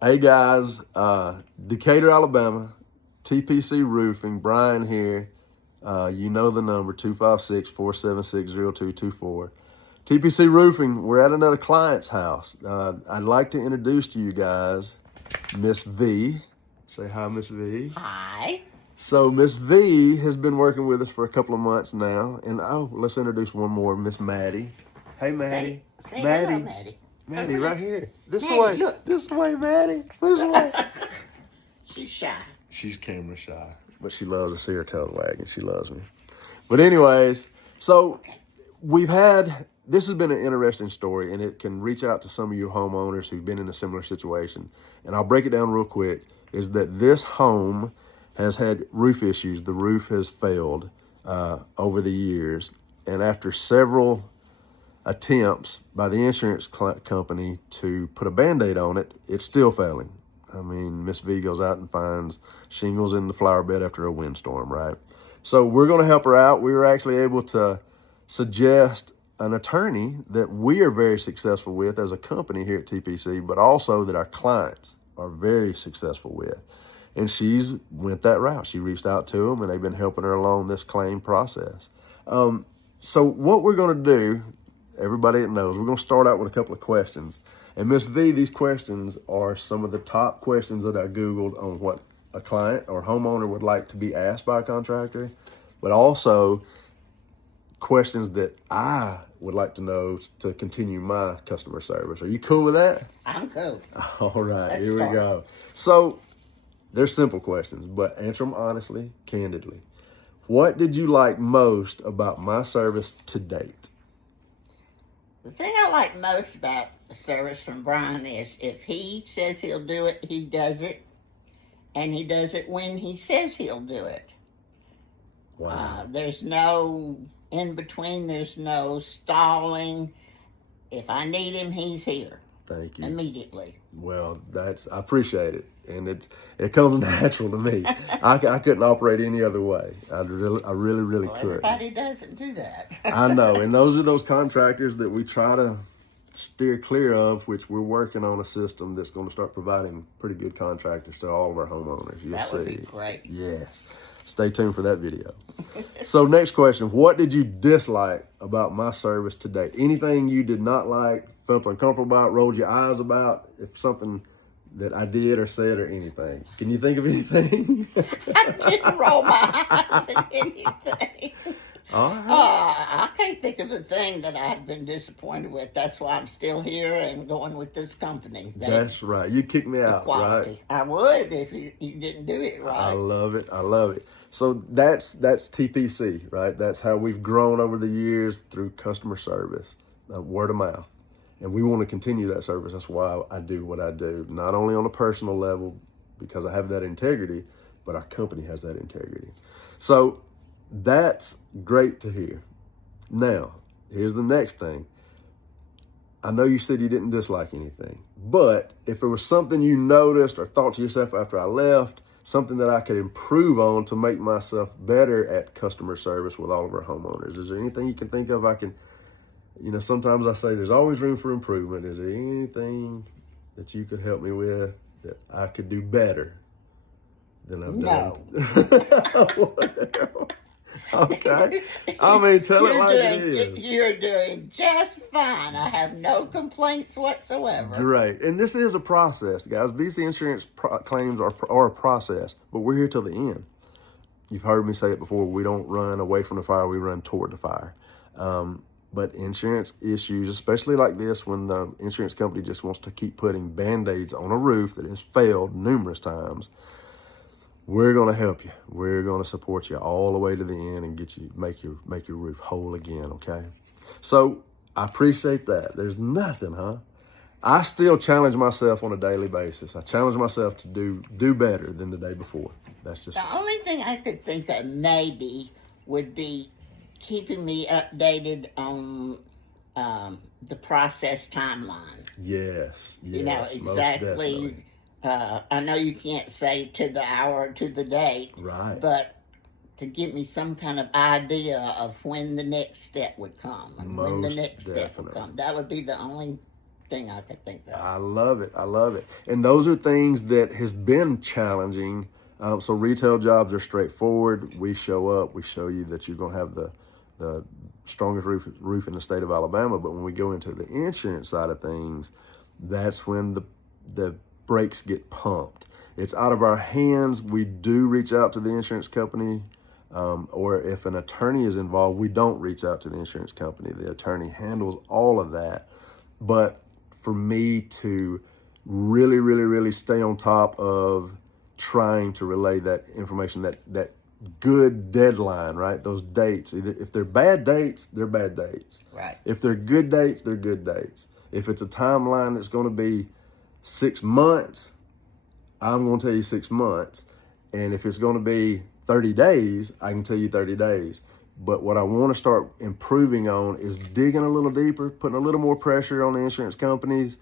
Hey guys, Decatur, Alabama, TPC Roofing, Brian here. You know the number, 256-476-0224. TPC Roofing, we're at another client's house. I'd like to introduce to you guys Miss V. Say hi, Miss V. Hi. So Miss V has been working with us for a couple of months now. And let's introduce one more, Miss Maddie. Hey, Maddie. Say Maddie. hello, Maddie. Maddie, right here. This Maddie, way. look. This way, Maddie. This way. She's shy. She's camera shy, but she loves to see her tail wagging. She loves me. But anyways, so this has been an interesting story, and it can reach out to some of you homeowners who've been in a similar situation. And I'll break it down real quick, is that this home has had roof issues. The roof has failed over the years. And after several attempts by the insurance company to put a Band-Aid on it, it's still failing. I mean, Miss V goes out and finds shingles in the flower bed after a windstorm, right? So we're going to help her out. We were actually able to suggest an attorney that we are very successful with as a company here at TPC, but also that our clients are very successful with. And she's went that route. She reached out to them, and they've been helping her along this claim process. So what we're going to do, everybody that knows, we're going to start out with a couple of questions. And Miss V, these questions are some of the top questions that I Googled on what a client or homeowner would like to be asked by a contractor, but also questions that I would like to know to continue my customer service. Are you cool with that? I'm cool. All right, Let's here start. we go. So they're simple questions, but answer them honestly, candidly. What did you like most about my service to date? The thing I like most about the service from Brian is if he says he'll do it, he does it. And he does it when he says he'll do it. Wow. There's no in between. There's no stalling. If I need him, he's here. Thank you. Immediately. Well, I appreciate it. And it comes natural to me. I couldn't operate any other way. I really Well, couldn't. everybody doesn't do that. I know. And those are those contractors that we try to steer clear of, which we're working on a system that's going to start providing pretty good contractors to all of our homeowners. You'll That would be see. great. Yes. Stay tuned for that video. So next question, what did you dislike about my service today? Anything you did not like, felt uncomfortable about, rolled your eyes about, if something that I did or said or anything? Can you think of anything? I didn't roll my eyes at anything. All right. I can't think of a thing that I had been disappointed with. That's why I'm still here and going with this company. That's right. You kicked me out, quality. right? I would if you didn't do it right. I love it. I love it. So that's TPC, right? That's how we've grown over the years through customer service, word of mouth. And we want to continue that service. That's why I do what I do, not only on a personal level because I have that integrity, but our company has that integrity. So that's great to hear. Now, here's the next thing. I know you said you didn't dislike anything, but if there was something you noticed or thought to yourself after I left, something that I could improve on to make myself better at customer service with all of our homeowners, is there anything you can think of I can, sometimes I say there's always room for improvement. Is there anything that you could help me with that I could do better than I've done? No. Okay. I mean, tell it like it is. You're doing just fine. I have no complaints whatsoever. Great. And this is a process, guys. These insurance claims are a process, but we're here till the end. You've heard me say it before. We don't run away from the fire. We run toward the fire. But insurance issues, especially like this, when the insurance company just wants to keep putting Band-Aids on a roof that has failed numerous times, we're going to help you. We're going to support you all the way to the end and get you make your roof whole again, okay? So I appreciate that. There's nothing, I still challenge myself on a daily basis. I challenge myself to do better than the day before. That's just the only thing I could think of maybe would be keeping me updated on the process timeline. Yes. Exactly. I know you can't say to the hour or to the date, right? But to give me some kind of idea of when the next step would come and when the next step would come. That would be the only thing I could think of. I love it. I love it. And those are things that has been challenging. So retail jobs are straightforward. We show up, we show you that you're going to have the strongest roof in the state of Alabama. But when we go into the insurance side of things, that's when the brakes get pumped. It's out of our hands. We do reach out to the insurance company, or if an attorney is involved, we don't reach out to the insurance company. The attorney handles all of that. But for me to really, really, really stay on top of trying to relay that information, that good deadline, right? Those dates. Either if they're bad dates, they're bad dates. Right. If they're good dates, they're good dates. If it's a timeline that's going to be 6 months, I'm going to tell you 6 months. And if it's going to be 30 days, I can tell you 30 days. But what I want to start improving on is digging a little deeper, putting a little more pressure on the insurance companies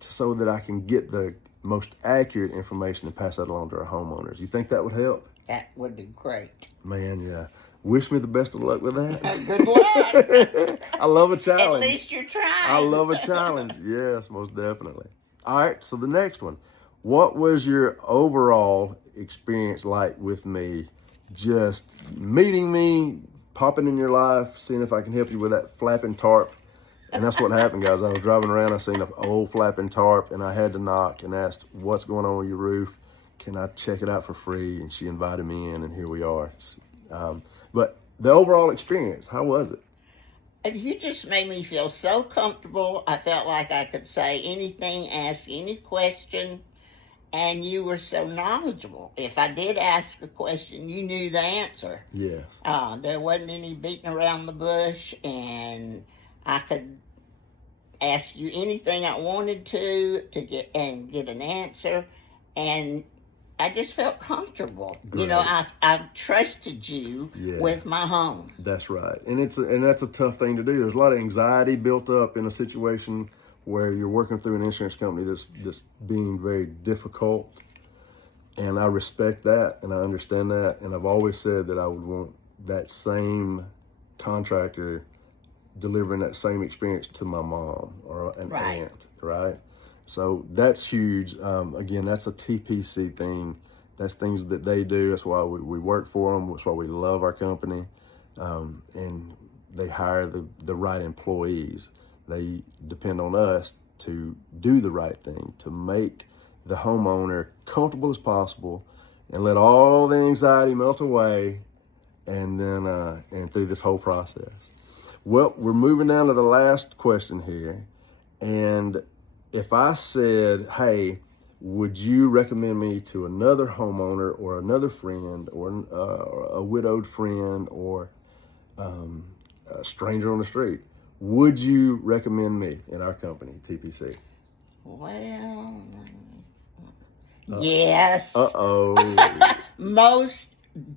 so that I can get the most accurate information and pass that along to our homeowners. You think that would help? That would be great. Man, yeah. Wish me the best of luck with that. Good luck. I love a challenge. At least you're trying. I love a challenge. Yes, most definitely. All right, so the next one. What was your overall experience like with me? Just meeting me, popping in your life, seeing if I can help you with that flapping tarp. And that's what happened, guys. I was driving around, I seen an old flapping tarp, and I had to knock and asked, what's going on with your roof? Can I check it out for free? And she invited me in, and here we are. But the overall experience, how was it? And you just made me feel so comfortable. I felt like I could say anything, ask any question, and you were so knowledgeable. If I did ask a question, you knew the answer. Yes. There wasn't any beating around the bush, and I could ask you anything I wanted to get an answer, and I just felt comfortable. Great. You know, I trusted you with my home. That's right. And that's a tough thing to do. There's a lot of anxiety built up in a situation where you're working through an insurance company that's being very difficult. And I respect that and I understand that. And I've always said that I would want that same contractor delivering that same experience to my mom or an aunt, right? So that's huge. Again, that's a TPC thing. That's things that they do. That's why we work for them. That's why we love our company. And they hire the right employees. They depend on us to do the right thing, to make the homeowner comfortable as possible and let all the anxiety melt away and then and through this whole process. Well, we're moving down to the last question here. And if I said, hey, would you recommend me to another homeowner or another friend or a widowed friend or a stranger on the street, would you recommend me in our company, TPC? Well, yes. Uh-oh. Most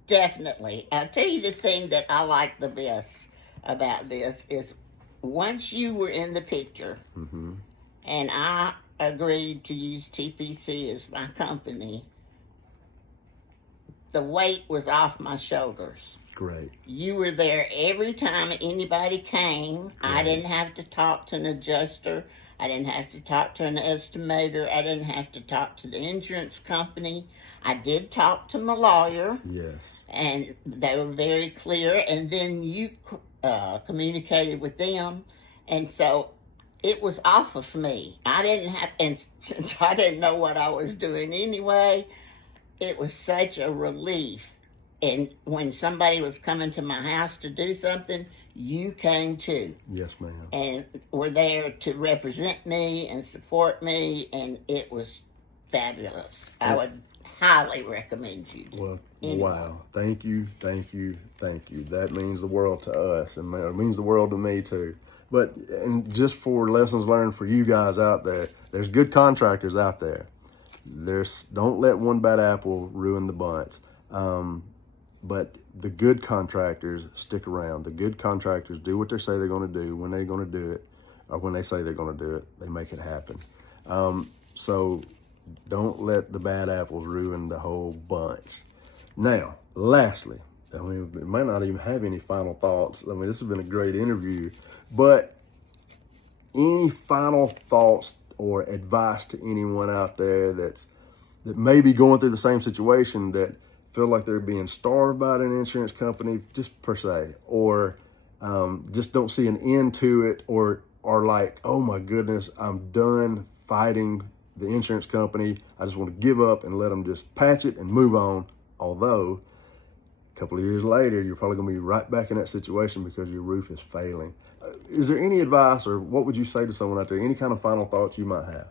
definitely. I'll tell you the thing that I like the best about this is once you were in the picture, Mm-hmm. and I agreed to use TPC as my company, the weight was off my shoulders. Great. You were there every time anybody came. Right. I didn't have to talk to an adjuster. I didn't have to talk to an estimator. I didn't have to talk to the insurance company. I did talk to my lawyer. Yes. And they were very clear. And then you communicated with them. And so it was off of me. I didn't have, and since I didn't know what I was doing anyway, it was such a relief. And when somebody was coming to my house to do something, you came too. Yes, ma'am. And were there to represent me and support me, and it was fabulous. I would highly recommend you. Well, anyway. Wow. Thank you, thank you, thank you. That means the world to us, and it means the world to me too. But, and just for lessons learned for you guys out there, there's good contractors out there. Don't let one bad apple ruin the bunch. But the good contractors stick around. The good contractors do what they say they're going to do, when they're going to do it, or when they say they're going to do it, they make it happen. So don't let the bad apples ruin the whole bunch. Now, lastly, I mean, we might not even have any final thoughts. I mean, this has been a great interview, but any final thoughts or advice to anyone out there that may be going through the same situation, that feel like they're being starved by an insurance company, just per se, or just don't see an end to it, or are like, oh my goodness, I'm done fighting the insurance company. I just want to give up and let them just patch it and move on. Although a couple of years later, you're probably going to be right back in that situation because your roof is failing. Is there any advice, or what would you say to someone out there? Any kind of final thoughts you might have?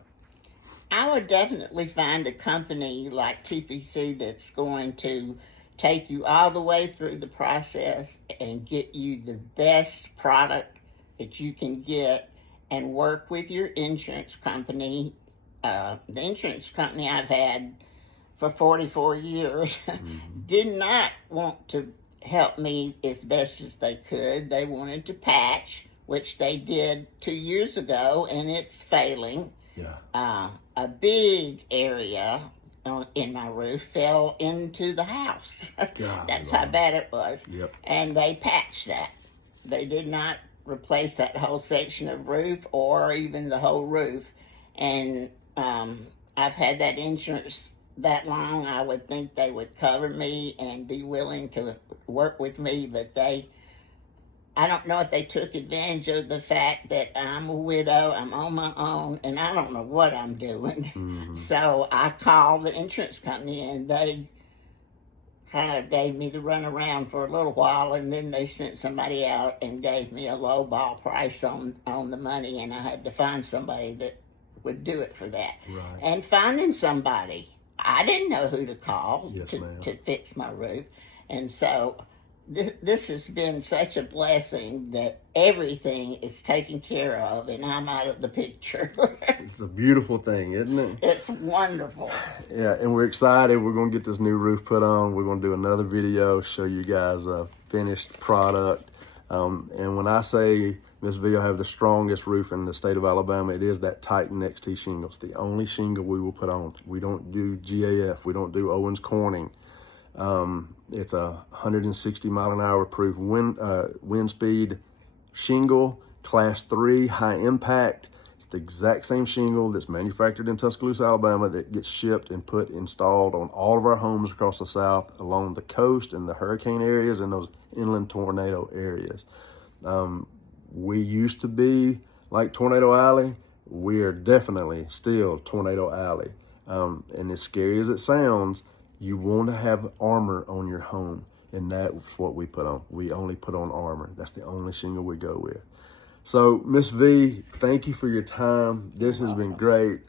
I would definitely find a company like TPC that's going to take you all the way through the process and get you the best product that you can get, and work with your insurance company. The insurance company I've had for 44 years did not want to help me as best as they could. They wanted to patch, which they did 2 years ago, and it's failing. Yeah. A big area in my roof fell into the house. That's how bad it was. Yep. And they patched that. They did not replace that whole section of roof or even the whole roof. And I've had that insurance that long. I would think they would cover me and be willing to work with me, but I don't know if they took advantage of the fact that I'm a widow, I'm on my own, and I don't know what I'm doing. Mm-hmm. So I called the insurance company, and they kind of gave me the runaround for a little while, and then they sent somebody out and gave me a low ball price on the money, and I had to find somebody that would do it for that. Right. And finding somebody, I didn't know who to call to fix my roof. And so this has been such a blessing that everything is taken care of, and I'm out of the picture. It's a beautiful thing, isn't it? It's wonderful. Yeah, and we're excited. We're going to get this new roof put on. We're going to do another video, show you guys a finished product. And when I say Miss V will have the strongest roof in the state of Alabama, it is that Titan XT shingle. It's the only shingle we will put on. We don't do GAF. We don't do Owens Corning. It's a 160 mile an hour proof wind speed shingle, class 3, high impact. It's the exact same shingle that's manufactured in Tuscaloosa, Alabama, that gets shipped and installed on all of our homes across the South, along the coast and the hurricane areas and those inland tornado areas. We used to be like Tornado Alley. We are definitely still Tornado Alley. And as scary as it sounds, you want to have armor on your home, and that's what we put on. We only put on armor. That's the only shingle we go with. So, Miss V, thank you for your time. This has been great.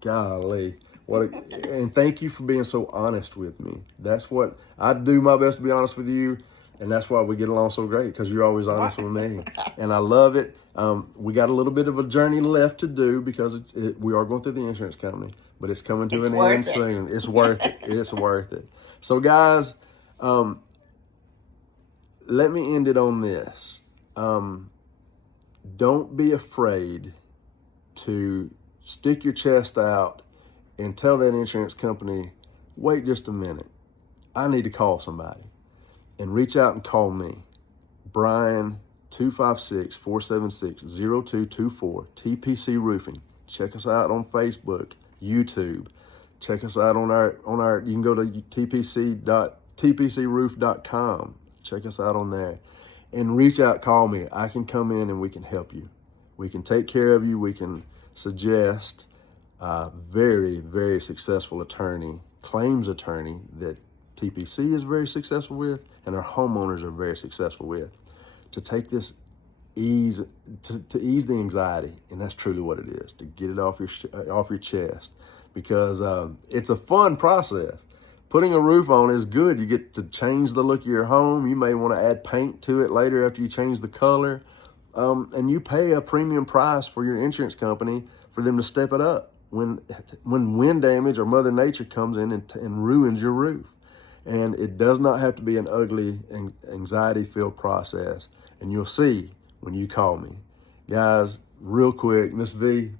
Golly. And thank you for being so honest with me. That's what I do my best to be honest with you, and that's why we get along so great, because you're always honest with me. And I love it. We got a little bit of a journey left to do, because we are going through the insurance company, but it's coming to an end soon. It's worth it. It's worth it. So, guys, let me end it on this. Don't be afraid to stick your chest out and tell that insurance company, wait just a minute. I need to call somebody. And reach out and call me, Brian, 256-476-0224, TPC Roofing. Check us out on Facebook, YouTube. Check us out on our you can go to tpcroof.com. Check us out on there. And reach out, call me. I can come in and we can help you. We can take care of you. We can suggest a very, very successful attorney, claims attorney, that TPC is very successful with, and our homeowners are very successful with, to take this to ease the anxiety. And that's truly what it is, to get it off your chest, because it's a fun process. Putting a roof on is good. You get to change the look of your home. You may want to add paint to it later after you change the color. And you pay a premium price for your insurance company for them to step it up when wind damage or Mother Nature comes in and ruins your roof. And it does not have to be an ugly and anxiety-filled process. And you'll see when you call me. Guys, real quick, Miss V,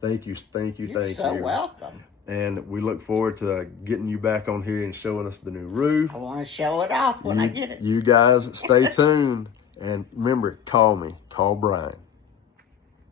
thank you. You're so welcome. And we look forward to getting you back on here and showing us the new roof. I want to show it off when I get it. You guys stay tuned. And remember, call me. Call Brian.